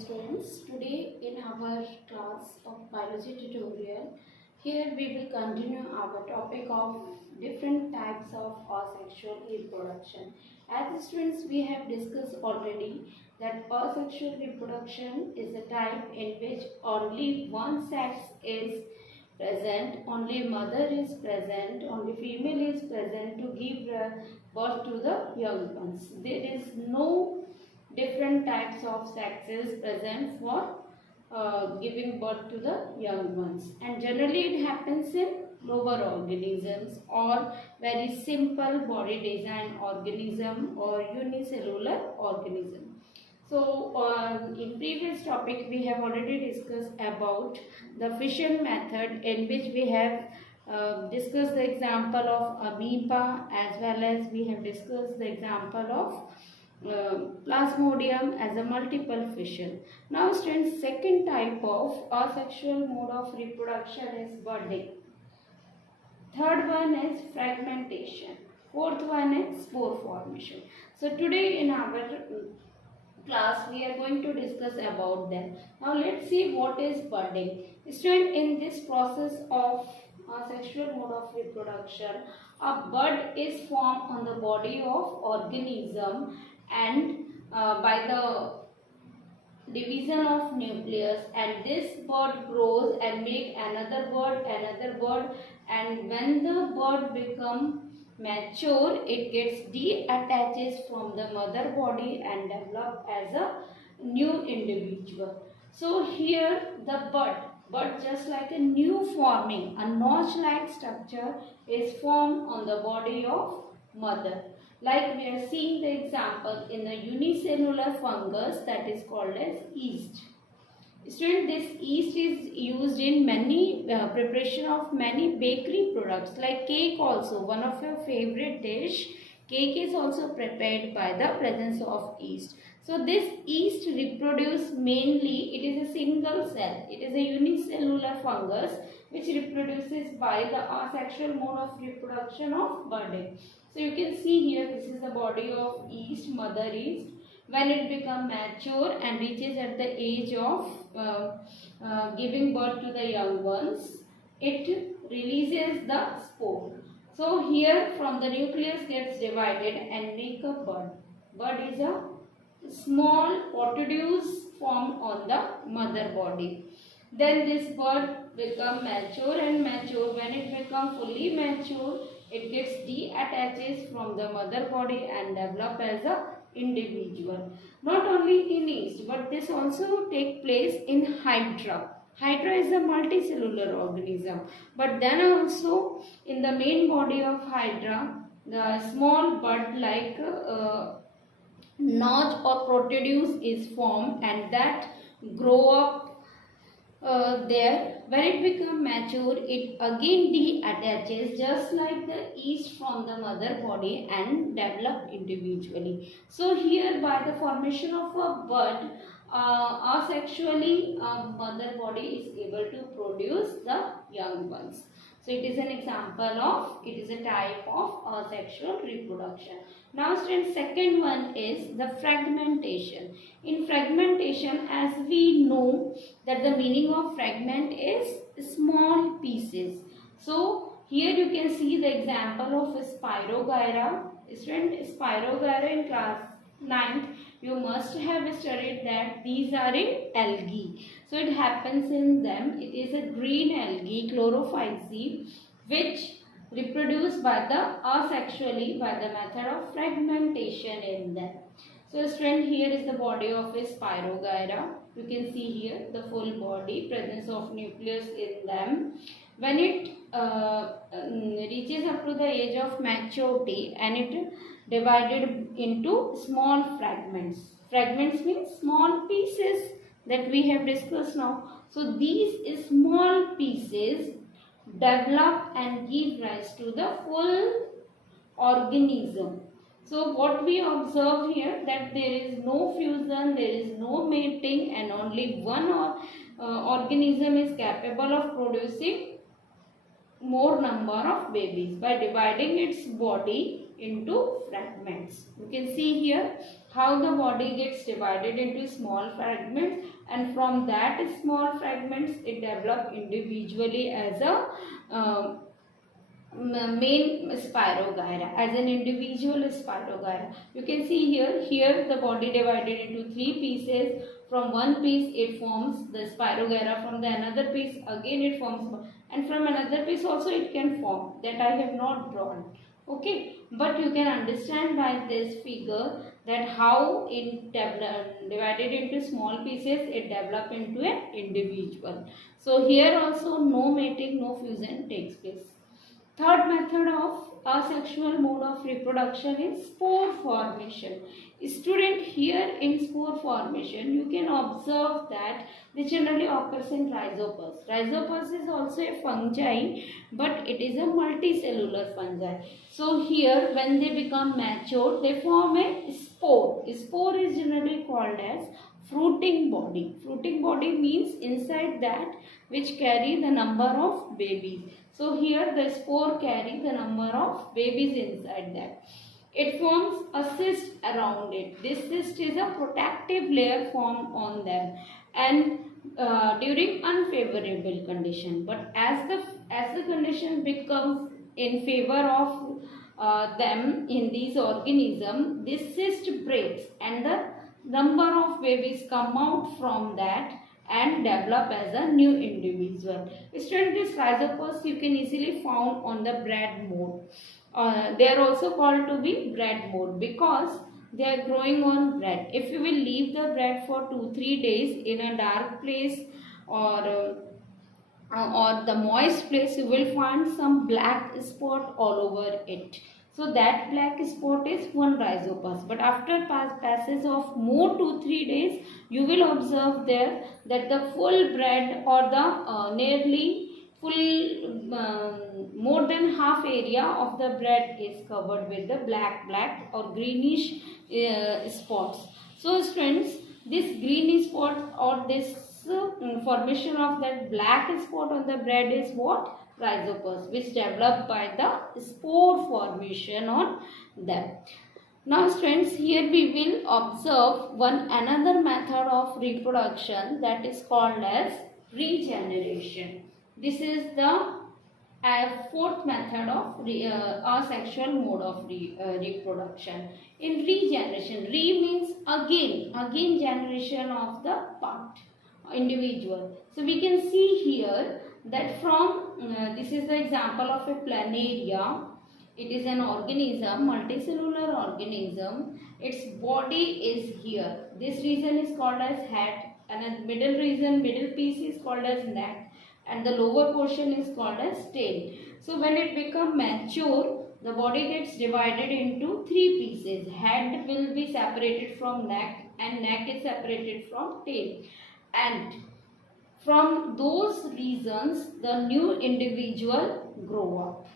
students. Today in our class of biology tutorial, here we will continue our topic of different types of asexual reproduction. As students, we have discussed already that asexual reproduction is a type in which only one sex is present, only mother is present, only female is present to give birth to the young ones. There is no different types of sexes present for giving birth to the young ones, and generally it happens in lower organisms or very simple body design organism or unicellular organism. So in previous topic we have already discussed about the fission method, in which we have discussed the example of amoeba, as well as we have discussed the example of plasmodium as a multiple fission. Now students, second type of asexual mode of reproduction is budding. Third one is fragmentation. Fourth one is spore formation. So today in our class we are going to discuss about them. Now let's see what is budding. Student, in this process of asexual mode of reproduction, a bud is formed on the body of organism, and by the division of nucleus, and this bud grows and make another bud, and when the bud become mature, it gets deattaches from the mother body and develop as a new individual. So here the bud just like a new forming, a notch-like structure is formed on the body of mother. Like we are seeing the example in the unicellular fungus that is called as yeast. Student, this yeast is used in many preparation of many bakery products like cake also. One of your favorite dish, cake, is also prepared by the presence of yeast. So this yeast reproduce mainly, it is a single cell. It is a unicellular fungus which reproduces by the asexual mode of reproduction of budding. So you can see here, this is the body of yeast, mother yeast. When it becomes mature and reaches at the age of giving birth to the young ones, it releases the spore. So here from the nucleus gets divided and make a bud. Bud is a small protuberance formed on the mother body. Then this bud become mature and mature. When it becomes fully mature, it gets deattaches from the mother body and develop as a individual. Not only in yeast, but this also take place in hydra. Hydra is a multicellular organism, but then also in the main body of hydra, the small bud like notch or protuberance is formed, and that grow up there. When it becomes mature, it again deattaches just like the yeast from the mother body and develop individually. So here by the formation of a bud, asexually mother body is able to produce the young ones. So it is an example of, it is a type of asexual reproduction. Now students, second one is the fragmentation. In fragmentation, as we know that the meaning of fragment is small pieces. So here you can see the example of Spirogyra. Student, Spirogyra in class 9th, you must have studied that these are in algae. So it happens in them. It is a green algae, chlorophyll, which reproduced by the asexually by the method of fragmentation in them. So student, here is the body of a Spirogyra. You can see here the full body, presence of nucleus in them. When it reaches up to the age of maturity, and it divided into small fragments. Fragments means small pieces that we have discussed now. So these small pieces develop and give rise to the full organism. So what we observe here, that there is no fusion, there is no mating, and only one organism is capable of producing more number of babies. By dividing its body, into fragments. You can see here how the body gets divided into small fragments, and from that small fragments it develops individually as a main spirogyra, as an individual spirogyra. You can see here the body divided into three pieces. From one piece it forms the spirogyra, from the another piece again it forms, and from another piece also it can form, that I have not drawn. Okay, but you can understand by this figure that how it divided into small pieces it develop into an individual. So here also no mating, no fusion takes place. Third method of asexual mode of reproduction is spore formation. Student, here in spore formation you can observe that they generally occurs in rhizopus. Rhizopus is also a fungi, but it is a multicellular fungi. So here when they become mature they form a spore. Spore is generally called as fruiting body. Fruiting body means inside that which carry the number of babies. So here the spore carry the number of babies inside that. It forms a cyst around it. This cyst is a protective layer formed on them, and during unfavorable condition. But as the condition becomes in favor of them in these organisms, this cyst breaks and the number of babies come out from that and develop as a new individual. Student, this rhizopus you can easily found on the bread mode. They are also called to be bread mode because they are growing on bread. If you will leave the bread for 2-3 days in a dark place or the moist place, you will find some black spot all over it. So that black spot is one rhizopus. But after passage of more 2-3 days, you will observe there that the full bread or the nearly full more than half area of the bread is covered with the black or greenish spots. So students, this green spot or this formation of that black spot on the bread is what? Rhizopus, which developed by the spore formation on them. Now students, here we will observe another method of reproduction that is called as regeneration. This is the fourth method of asexual mode of reproduction. In regeneration, means again generation of the part, individual. So we can see here that from this is the example of a planaria. It is an organism, multicellular organism. Its body is here. This region is called as head, and the middle piece is called as neck, and the lower portion is called as tail. So when it becomes mature, the body gets divided into three pieces. Head will be separated from neck, and neck is separated from tail. And from those reasons, the new individual grow up.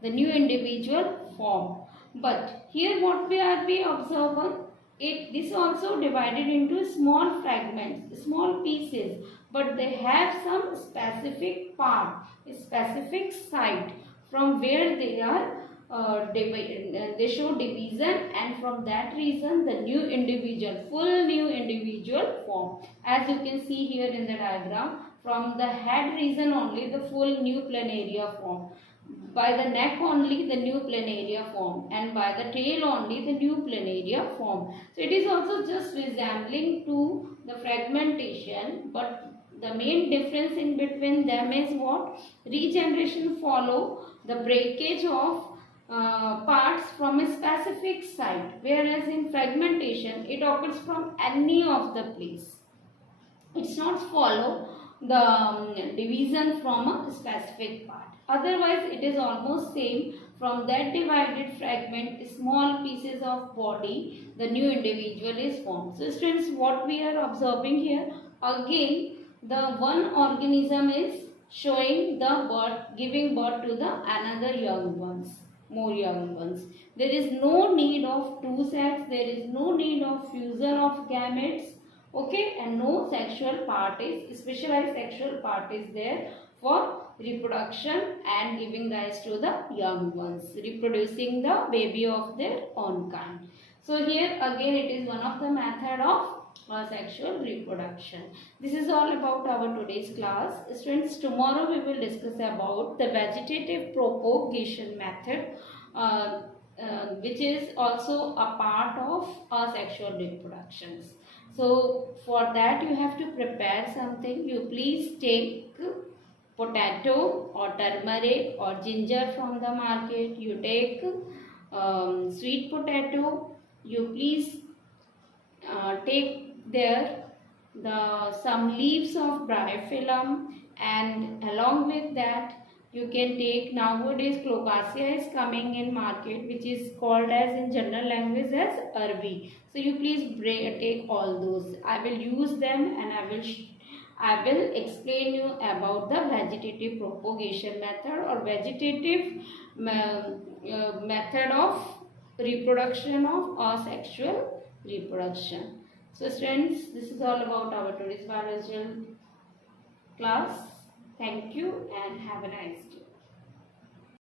The new individual form. But here what we are observing, this also divided into small fragments, small pieces, but they have some specific part, specific site from where they are they show division, and from that reason the new individual, full new individual form. As you can see here in the diagram, from the head region only the full new planaria form. By the neck only the new planaria form, and by the tail only the new planaria form. So it is also just resembling to the fragmentation, but the main difference in between them is what? Regeneration follow the breakage of parts from a specific site, whereas in fragmentation it occurs from any of the place. It's not follow the division from a specific part. Otherwise it is almost same. From that divided fragment, small pieces of body, the new individual is formed. So students, what we are observing here, again the one organism is showing the birth, giving birth to the another young ones, more young ones. There is no need of two sets, there is no need of fusion of gametes, okay, and no sexual part is, specialized sexual part is there for reproduction and giving rise to the young ones, reproducing the baby of their own kind. So here again it is one of the method of asexual reproduction. This is all about our today's class. Students, tomorrow we will discuss about the vegetative propagation method, which is also a part of asexual reproductions. So for that you have to prepare something. You please take potato or turmeric or ginger from the market. You take sweet potato. You please take there some leaves of bryophyllum, and along with that you can take, nowadays clocasia is coming in market, which is called as in general language as arvi. So you please take all those. I will use them and I will explain you about the vegetative propagation method or vegetative method of reproduction of asexual reproduction. So students, this is all about our today's biological class. Thank you and have a nice day.